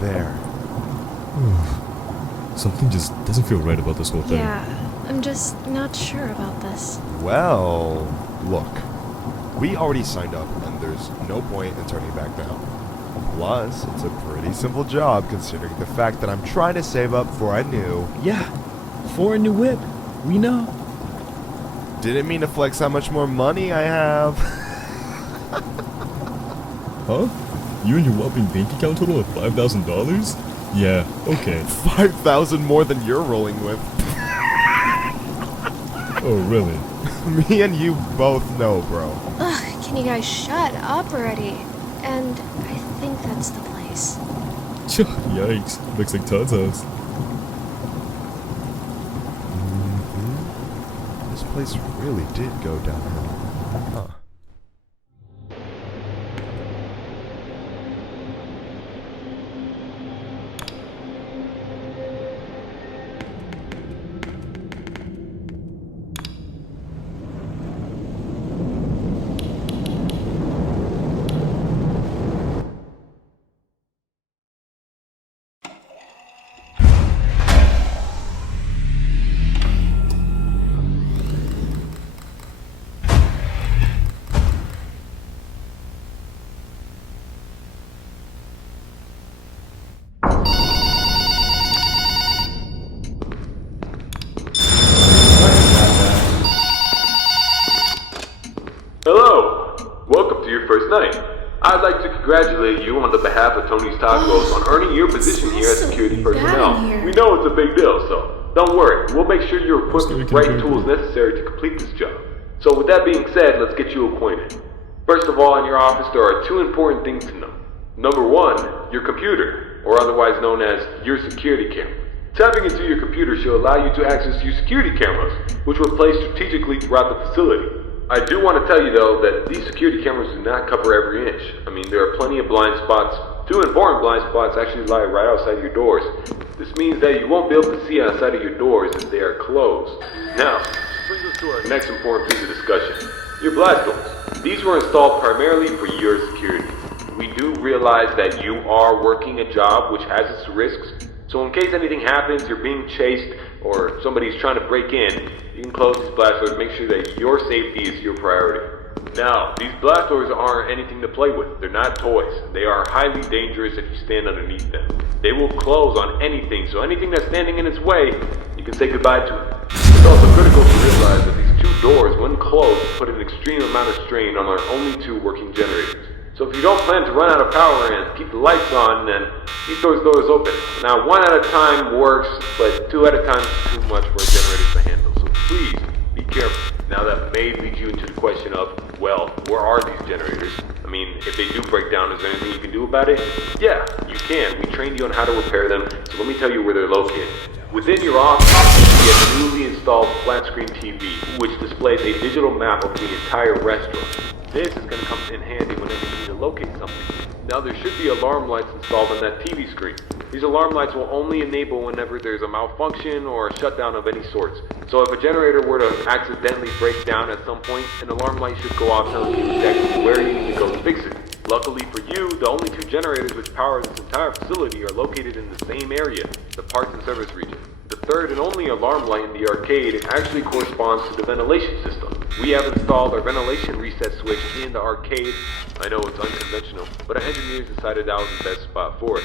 there. Something just doesn't feel right about this whole thing. Yeah, I'm just not sure about this. Well, look. We already signed up, and there's no point in turning back now. Plus, it's a pretty simple job considering the fact that I'm trying to save up for a new... Yeah, for a new whip. We know. Didn't mean to flex how much more money I have. Huh? You and your whopping bank account total of $5,000? Yeah, okay. 5,000 more than you're rolling with. Oh, really? Me and you both know, bro. Ugh, can you guys shut up already? And I think that's the place. Yikes. Looks like Todd's house. This place really did go downhill. Huh. Hello! Welcome to your first night. I'd like to congratulate you on the behalf of Tony's Tacos on earning your position here as security personnel. We know it's a big deal, so don't worry. We'll make sure you're equipped with the right tools necessary to complete this job. So with that being said, let's get you acquainted. First of all, in your office there are two important things to know. Number one, your computer, or otherwise known as your security camera. Tapping into your computer should allow you to access your security cameras, which were placed strategically throughout the facility. I do want to tell you though that these security cameras do not cover every inch. I mean, there are plenty of blind spots. Two important blind spots actually lie right outside your doors. This means that you won't be able to see outside of your doors if they are closed. Now, this brings us to our next important piece of discussion. Your blast doors. These were installed primarily for your security. We do realize that you are working a job which has its risks, so in case anything happens, you're being chased, or somebody's trying to break in, you can close these blast doors to make sure that your safety is your priority. Now, these blast doors aren't anything to play with. They're not toys. They are highly dangerous if you stand underneath them. They will close on anything, so anything that's standing in its way, you can say goodbye to it. It's also critical to realize that these two doors, when closed, put an extreme amount of strain on our only two working generators. So if you don't plan to run out of power and keep the lights on, then keep those doors open. Now, one at a time works, but two at a time is too much for a generator to handle. So please, be careful. Now that may lead you into the question of, well, where are these generators? I mean, if they do break down, is there anything you can do about it? Yeah, you can. We trained you on how to repair them, so let me tell you where they're located. Within your office, you see a newly installed flat-screen TV, which displays a digital map of the entire restaurant. This is going to come in handy whenever you need to locate something. Now there should be alarm lights installed on that TV screen. These alarm lights will only enable whenever there's a malfunction or a shutdown of any sorts. So if a generator were to accidentally break down at some point, an alarm light should go off telling you exactly where you need to go to fix it. Luckily for you, the only two generators which power this entire facility are located in the same area, the parts and service region. The third and only alarm light in the arcade actually corresponds to the ventilation system. We have installed our ventilation reset switch in the arcade. I know it's unconventional, but our engineers decided that was the best spot for it.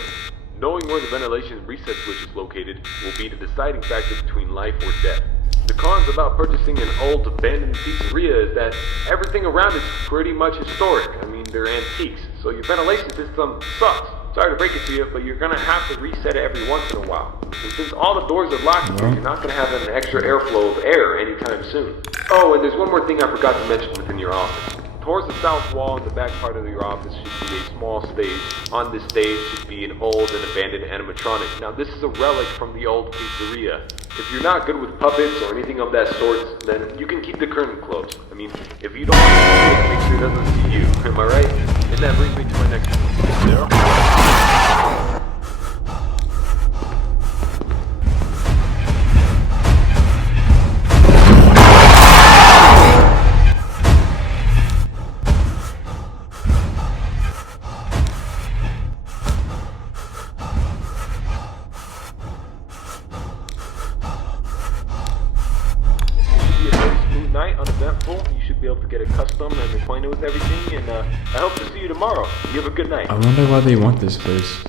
Knowing where the ventilation reset switch is located will be the deciding factor between life or death. The cons about purchasing an old abandoned pizzeria is that everything around it's pretty much historic. I mean, they're antiques, so your ventilation system sucks. Sorry to break it to you, but you're gonna have to reset it every once in a while. And since all the doors are locked here, you're not gonna have an extra airflow of air anytime soon. Oh, and there's one more thing I forgot to mention within your office. Towards the south wall in the back part of your office should be a small stage. On this stage should be an old and abandoned animatronic. Now this is a relic from the old pizzeria. If you're not good with puppets or anything of that sort, then you can keep the curtain closed. I mean, if you don't want to see it, make sure it doesn't see you. Am I right? And that brings me to my next one. night, uneventful. You should be able to get accustomed and acquainted with everything, and I hope to see you tomorrow. You have a good night. I wonder why they want this place.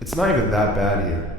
It's not even that bad here.